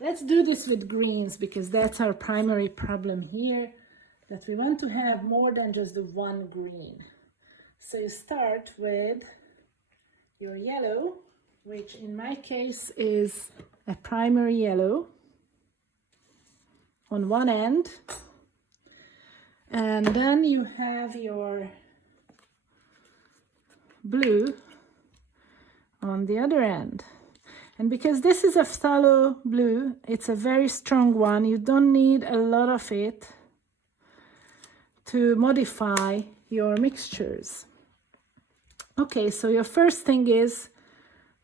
Let's do this with greens because that's our primary problem here, that we want to have more than just the one green. So you start with your yellow, which in my case is a primary yellow on one end, and then you have your blue on the other end. And because this is a phthalo blue, it's a very strong one, you don't need a lot of it to modify your mixtures. Okay, so your first thing is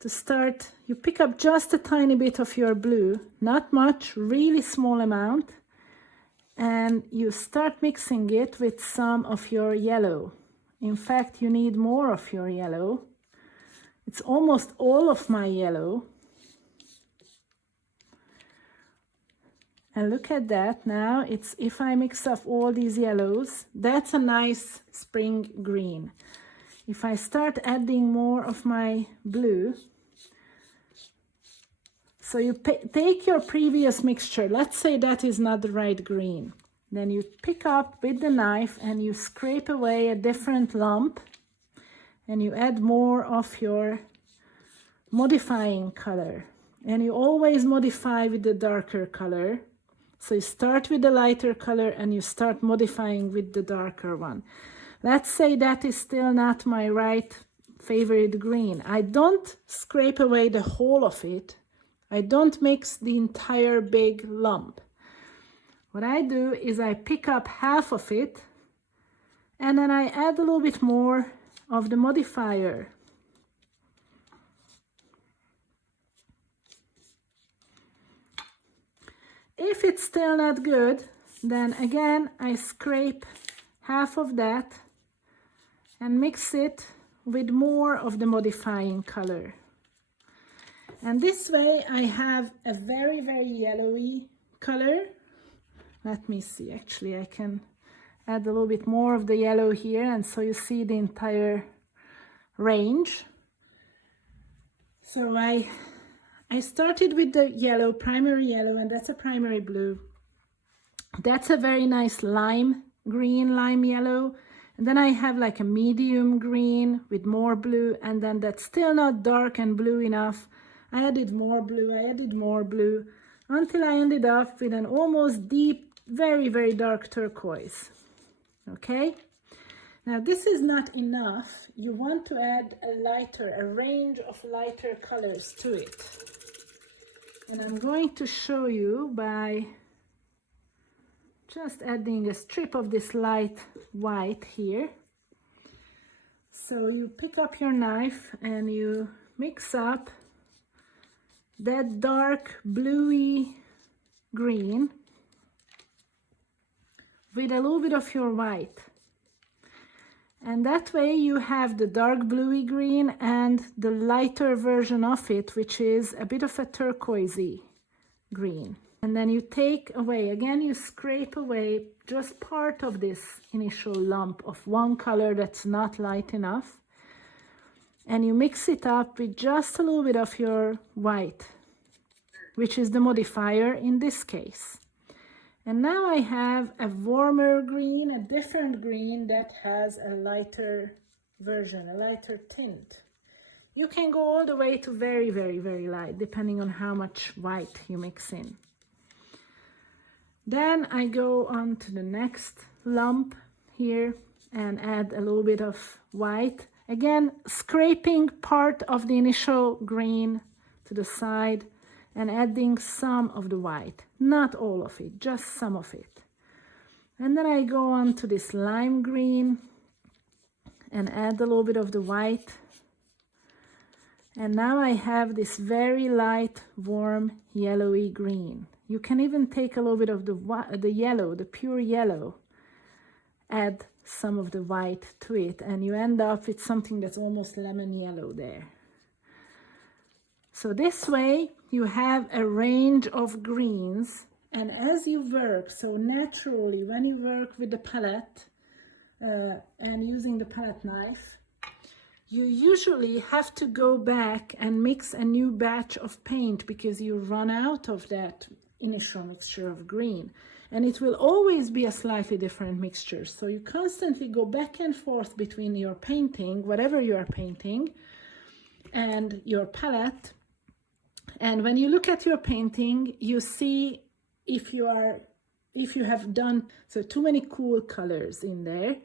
to start, you pick up just a tiny bit of your blue, not much, really small amount, and you start mixing it with some of your yellow. In fact, you need more of your yellow. It's almost all of my yellow. And look at that now, it's, if I mix up all these yellows, that's a nice spring green. If I start adding more of my blue, so you take your previous mixture, let's say that is not the right green, then you pick up with the knife and you scrape away a different lump and you add more of your modifying color. And you always modify with the darker color. So you start with the lighter color and you start modifying with the darker one. Let's say that is still not my right favorite green. I don't scrape away the whole of it. I don't mix the entire big lump. What I do is I pick up half of it and then I add a little bit more of the modifier. If it's still not good, then again I scrape half of that and mix it with more of the modifying color. And this way I have a very, very yellowy color. Let me see, actually I can add a little bit more of the yellow here, and so you see the entire range. So I started with the yellow, primary yellow, and that's a primary blue. That's a very nice lime green, lime yellow. And then I have like a medium green with more blue, and then that's still not dark and blue enough. I added more blue, I added more blue, until I ended up with an almost deep, very, very dark turquoise. Okay? Now this is not enough. You want to add a range of lighter colors to it. And I'm going to show you by just adding a strip of this light white here. So you pick up your knife and you mix up that dark bluey green with a little bit of your white. And that way you have the dark bluey green and the lighter version of it, which is a bit of a turquoisey green. And then you take away, again you scrape away just part of this initial lump of one color that's not light enough. And you mix it up with just a little bit of your white, which is the modifier in this case. And now I have a warmer green, a different green that has a lighter version, a lighter tint. You can go all the way to very, very, very light, depending on how much white you mix in. Then I go on to the next lump here and add a little bit of white. Again, scraping part of the initial green to the side and adding some of the white, not all of it, just some of it. And then I go on to this lime green and add a little bit of the white. And now I have this very light, warm, yellowy green. You can even take a little bit of the yellow, the pure yellow, add some of the white to it, and you end up with something that's almost lemon yellow there. So this way you have a range of greens, and as you work, so naturally when you work with the palette and using the palette knife, you usually have to go back and mix a new batch of paint because you run out of that initial mixture of green. And it will always be a slightly different mixture. So you constantly go back and forth between your painting, whatever you are painting, and your palette. And when you look at your painting, you see if you have done too many cool colors in there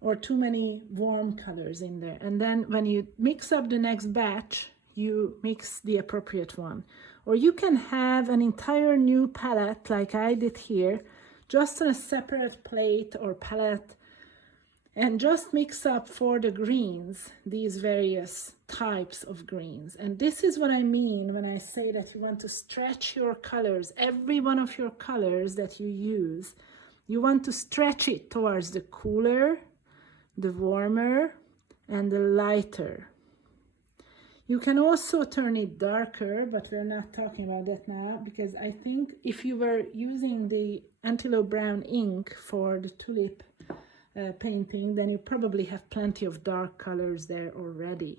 or too many warm colors in there. And then when you mix up the next batch, you mix the appropriate one. Or you can have an entire new palette like I did here, just on a separate plate or palette, and just mix up for the greens these various types of greens. And this is what I mean when I say that you want to stretch your colors. Every one of your colors that you use, you want to stretch it towards the cooler, the warmer, and the lighter. You can also turn it darker, but we're not talking about that now, because I think if you were using the antelope brown ink for the tulip painting, then you probably have plenty of dark colors there already.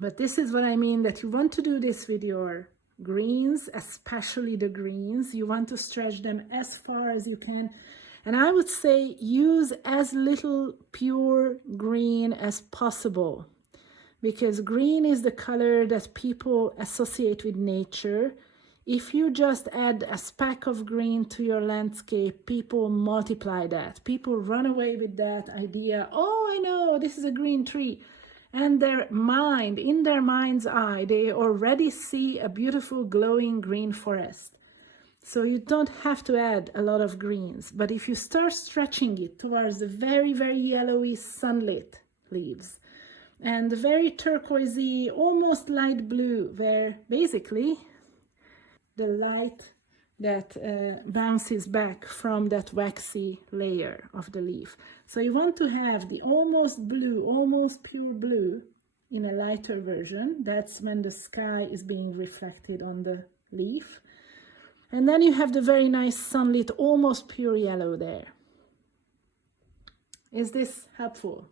But this is what I mean, that you want to do this with your greens, especially the greens. You want to stretch them as far as you can. And I would say use as little pure green as possible, because green is the color that people associate with nature. If you just add a speck of green to your landscape, people multiply that. People run away with that idea, oh, I know, this is a green tree. And in their mind's eye, they already see a beautiful glowing green forest. So you don't have to add a lot of greens. But if you start stretching it towards the very, very yellowy sunlit leaves, and the very turquoisey, almost light blue, where basically the light that bounces back from that waxy layer of the leaf. So you want to have the almost blue, almost pure blue in a lighter version. That's when the sky is being reflected on the leaf. And then you have the very nice sunlit, almost pure yellow there. Is this helpful?